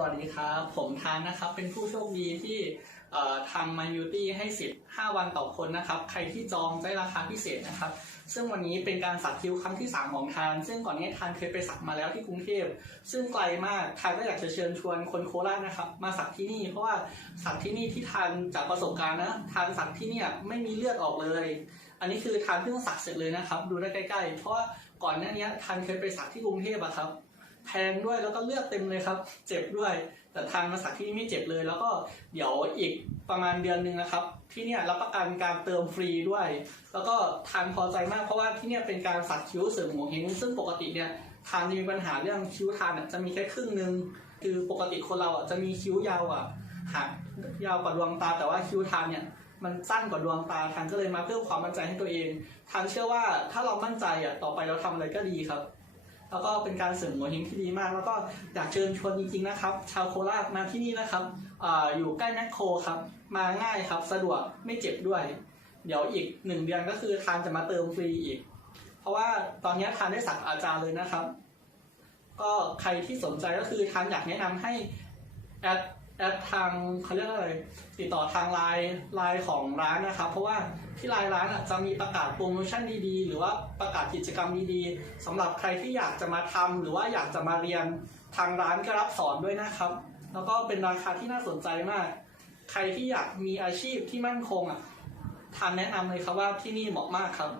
สวัสดีครับ ผมทานนะครับ เป็นผู้โชคดีที่ทางมายูตี้ให้สิทธิ์5วันต่อคนนะครับ ใครที่จองได้ราคาพิเศษนะครับ ซึ่งวันนี้เป็นการสักคิ้วครั้งที่ 3 ของทาน ซึ่งก่อนนี้ทานเคยไปสักมาแล้วที่กรุงเทพ ซึ่งไกลมาก ทานก็อยากจะเชิญชวนคนโคราชนะครับ มาสักที่นี่ เพราะว่าสักที่นี่ที่ทานจากประสบการณ์นะ ทานสักที่นี่ไม่มีเลือดออกเลย อันนี้คือทานเพิ่งสักเสร็จเลยนะครับ ดูได้ใกล้ๆ เพราะว่าก่อนหน้านี้ทานเคยไปสักที่กรุงเทพอะครับ แพงด้วยแล้วก็เลือดเต็มเลยครับ เจ็บด้วย แต่ทานมาสักที่นี่ไม่เจ็บเลย แล้วก็เดี๋ยวอีกประมาณเดือนหนึ่งนะครับ ที่เนี่ยรับประกันการเติมฟรีด้วย แล้วก็ทานพอใจมากเพราะว่าที่เนี่ยเป็นการสักคิ้วเสริมหัวเฮงซึ่งปกติเนี่ยทานจะมีปัญหาเรื่องคิ้วทานจะมีแค่ครึ่งหนึ่งคือปกติคนเราอะจะมีคิ้วยาวอะหักยาวกว่าดวงตาแต่ว่าคิ้วทานเนี่ยมันสั้นกว่าดวงตาทานก็เลยมาเพิ่มความมั่นใจให้ตัวเอง ทานเชื่อว่าถ้าเรามั่นใจอะต่อไปเราทำอะไรก็ดีครับ แล้วก็เป็นการเสริมหัวเฮงที่ดีมาก แล้วก็อยากเชิญชวนจริงๆนะครับ ชาวโคราชมาที่นี่นะครับออยู่ใกล้แมคโครครับ มาง่ายครับ สะดวกไม่เจ็บด้วย เดี๋ยวอีกหนึ่งเดือนก็คือทานจะมาเติมฟรีอีก เพราะว่าตอนนี้ทานได้สักอาจารย์เลยนะครับ ก็ใครที่สนใจก็คือทานอยากแนะนำให้แอด แอดทางเขาเรียกอะไรติดต่อทางไลน์ไลน์ของร้านนะครับ เพราะว่าที่ไลน์ร้านจะมีประกาศโปรโมชั่นดีๆ หรือว่าประกาศกิจกรรมดีๆสำหรับใครที่อยากจะมาทำหรือว่าอยากจะมาเรียนทางร้านก็รับสอนด้วยนะครับ แล้วก็เป็นราคาที่น่าสนใจมาก ใครที่อยากมีอาชีพที่มั่นคงอะทานแนะนำเลยครับว่าที่นี่เหมาะมากครับ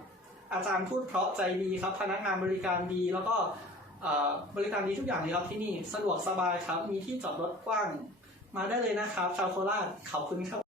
อาจารย์พูดเพราะใจดีครับ พนักงานบริการดีแล้วก็บริการดีทุกอย่างเลยครับที่นี่สะดวกสบายครับ มีที่จอดรถกว้าง มาได้เลยนะครับชาวโคราชขอบคุณครับ